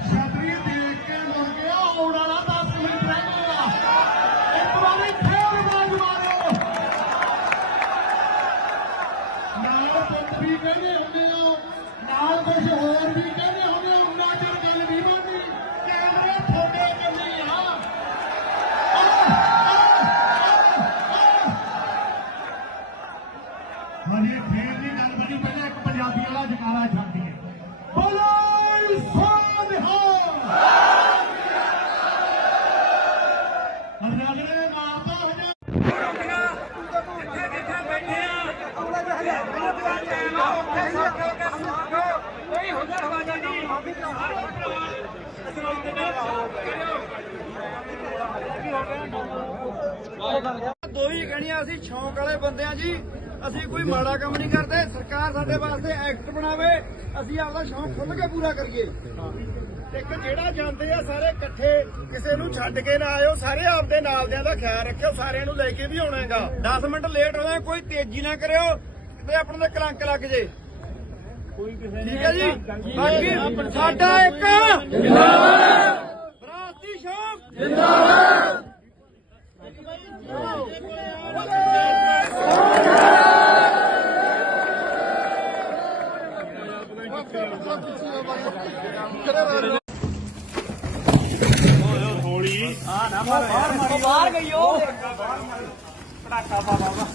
ਛਤਰੀ ਦੇਖ ਕੇ ਮੁੜ ਗਿਆ ਆਉਣ ਵਾਲਾ 10 ਮਿੰਟ ਰਹਿ ਗਿਆ। ਇੱਕ ਵਾਰੀ ਫੇਰ ਬਾਜ ਮਾਰਿਓ ਨਾਲ ਪੰਥ ਵੀ ਕਹਿੰਦੇ ਹੁੰਦੇ ਆ, ਨਾਲ ਕੁਝ ਹੋਰ ਵੀ ਫੇਰ ਦੀ ਗੱਲ ਬਣੀ, ਪਹਿਲਾਂ ਇੱਕ ਪੰਜਾਬੀ ਵਾਲਾ ਜਕਾਰਾ ਛੱਡੀ ਹੈ ਦੋ ਹੀ ਕਹਿਣੀਆਂ ਅਸੀਂ, ਸ਼ੌਂਕ ਵਾਲੇ ਬੰਦਿਆਂ ਜੀ। ਅਸੀਂ ਕੋਈ ਮਾੜਾ ਕੰਮ ਨਹੀਂ ਕਰਦੇ ਸਰਕਾਰ ਸਾਡੇ ਵਾਸਤੇ ਐਕਟ ਬਣਾਵੇ ਅਸੀਂ ਆਪਦਾ ਸ਼ੌਂਕ ਖੁੱਲ ਕੇ ਪੂਰਾ ਕਰੀਏ। ਇੱਕ ਜਿਹੜਾ ਜਾਂਦੇ ਆ ਸਾਰੇ ਇਕੱਠੇ ਕਿਸੇ ਨੂੰ ਛੱਡ ਕੇ ਨਾ ਆਇਓ ਸਾਰੇ ਆਪਦੇ ਨਾਲਦਿਆਂ ਦਾ ਖਿਆਲ ਰੱਖਿਓ ਸਾਰਿਆਂ ਨੂੰ ਲੈ ਕੇ ਵੀ ਆਉਣਾਗਾ 10 ਮਿੰਟ ਲੇਟ ਹੋ ਜਾਏ ਕੋਈ ਤੇਜ਼ੀ ਨਾ ਕਰਿਓ ਤੇ ਆਪਣੇ ਤੇ ਕਲੰਕ ਲੱਗ ਜੇ। ਠੀਕ ਹੈ ਜੀ? ਬਾਕੀ ਸਾਡਾ ਇੱਕ ਜਿੰਦਾਬਾਦ। ਵਿਰਾਸਤੀ ਸ਼ੌਂਕ। ਥੋੜੀ ਆ ਨਾ ਬਾਹਰ ਮਾਰੀ ਬਾਹਰ ਗਈ ਉਹ ਪਟਾਕਾ ਪਾ ਬਾਬਾ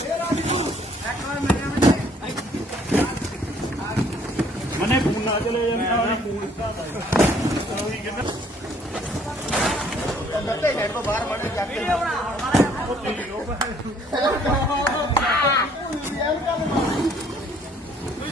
ਇਹ ਰਾਜੂ ਇੱਕ ਵਾਰ ਮੇਰੇ ਵਿੱਚ ਮਨੇ ਫੋਨ ਨਾ ਚਲੇ ਜਾਂਦਾ ਉਹ ਫੋਨ ਘਾਦਾ ਉਹੀ ਕਿੰਨਾ ਕੱਲੇ ਲੈਣ ਤੋਂ ਬਾਹਰ ਮਾਰੇ ਜਾ ਕੇ ਉਹ ਤੇ ਲੋਕ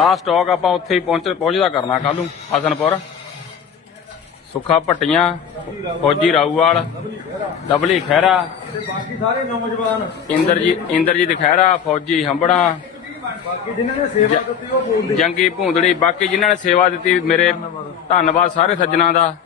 ਆ ਸਟਾਕ ਆਪਾਂ ਉੱਥੇ ਹੀ ਪਹੁੰਚ ਪਹੁੰਚਦਾ ਕਰਨਾ ਕੱਲ ਨੂੰ, ਹਸਨਪੁਰ। ਸੁੱਖਾ ਭੱਟੀਆਂ, ਫੌਜੀ ਰਾਊਵਾਲ, ਦਬਲੀ ਖਹਿਰਾ ਤੇ ਬਾਕੀ ਸਾਰੇ ਨੌਜਵਾਨ ਇੰਦਰਜੀਤ ਇੰਦਰਜੀਤ ਖਹਿਰਾ, ਫੌਜੀ ਹੰਬੜਾ ਬਾਕੀ ਜਿਨ੍ਹਾਂ ਨੇ ਸੇਵਾ ਕੀਤੀ ਉਹ ਬੋਲਦੇ ਜੰਗੀ ਭੂੰਦੜੀ, ਬਾਕੀ ਜਿਨ੍ਹਾਂ ਨੇ ਸੇਵਾ ਦਿੱਤੀ, ਮੇਰੇ ਧੰਨਵਾਦ ਸਾਰੇ ਸੱਜਣਾ ਦਾ।